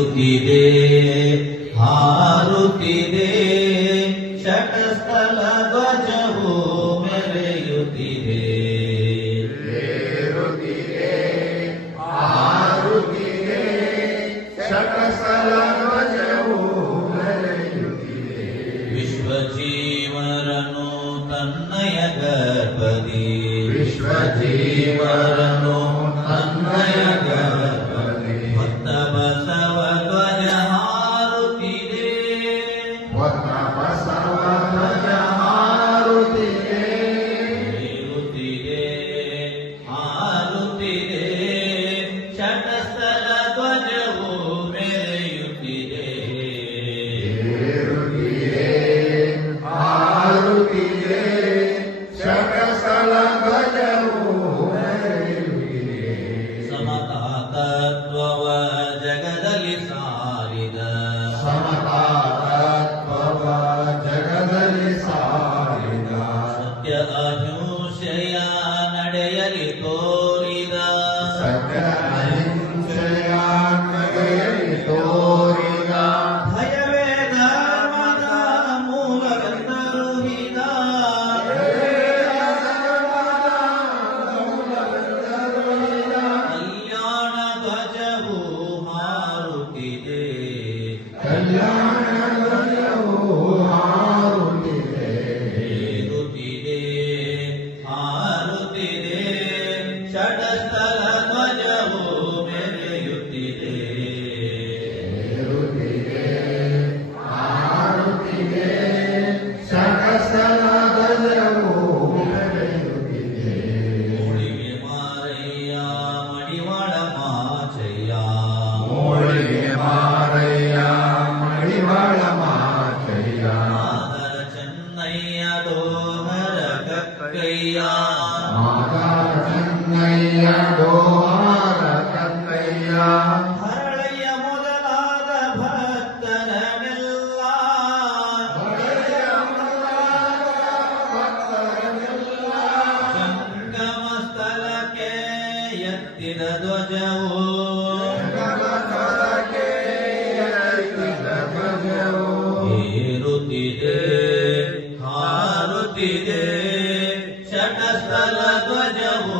आरुति दे आरुति दे। षटस्थल ध्वजो मेरे युति दे। आरुति दे। षटस्थल ಸಾರಿದ ಸತ್ಯ ಅಹಿಂಸೆಯ ನಡೆಯಲಿ ತೋರಿದ ಸತ್ಯ ಅಹಿಂಸೆಯ ನಡೆಯಲಿ ತೋರಿದ ಭಯವೇ ಧರ್ಮದ ಮೂಲಗಂಧರುಹಿದ ಕಲ್ಯಾಣ ಧ್ವಜವು ಮಾರುತ್ತಿದೆ ಕಲ್ಯಾಣ ಎತ್ತಿದ ಧ್ವಜವು. ಏರುತ್ತಿದೆ ಹಾರುತ್ತಿದೆ ಶಟಸ್ಥಲ ಧ್ವಜವು.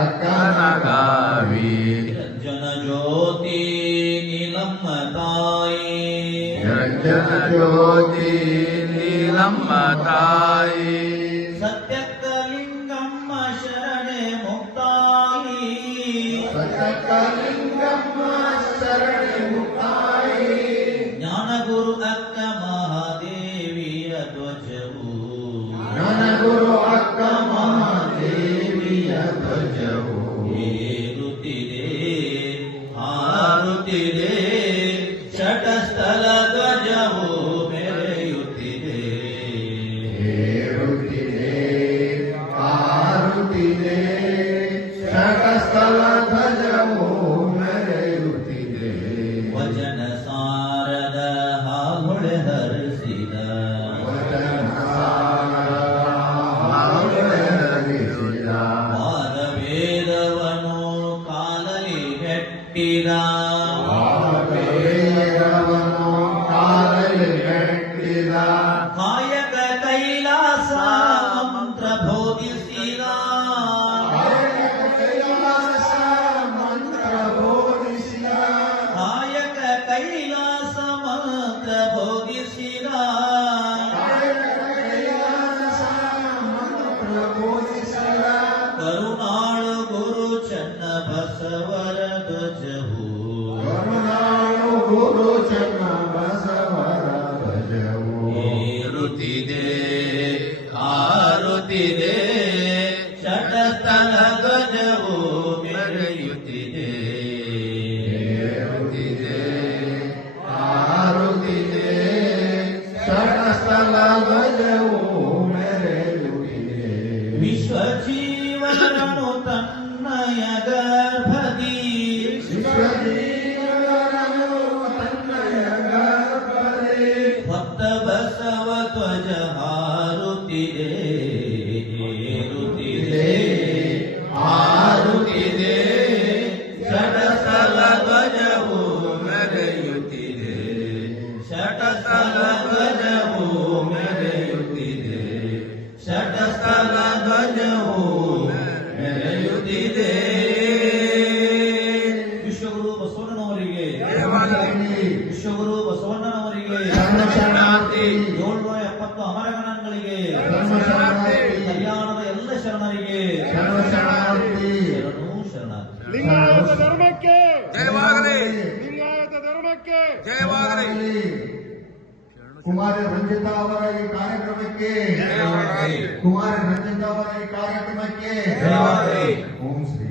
ಅಕ್ಕನಗಾವಿ ರಂಜನ ಜ್ಯೋತಿ ನೀಲಮ್ಮ ತಾಯಿ ರಂಜನ ಜ್ಯೋತಿ ನೀಲಮ್ಮ ತಾಯಿ ಹೊಳೆ ಹರಿಸಿದ बसवर भजहू गुरु चरण बसवर भजहू दे आरुती दे षटस्तन गजहू मेरयुती दे रुती दे आरुती दे षटस्तन गजहू मेरयुती दे विश्वजीवन नूतन ತನ್ನಯ ಗರ್ಭದಿ ವಿಶ್ವಜೀವನನು ತನ್ನಯ ಗರ್ಭದಲ್ಲಿ ಭಕ್ತ ಬಸವ ಧ್ವಜ ಹಾರುತ್ತಿದೆ ಕುಮಾರಿ ರಂಜಿತಾ ಅವರ ಈ ಕಾರ್ಯಕ್ರಮಕ್ಕೆ ಜಯವಾಗಲಿ. ಕುಮಾರಿ ರಂಜಿತಾ ಅವರ ಈ ಕಾರ್ಯಕ್ರಮಕ್ಕೆ ಜಯವಾಗಲಿ. ಓಂ ಶ್ರೀ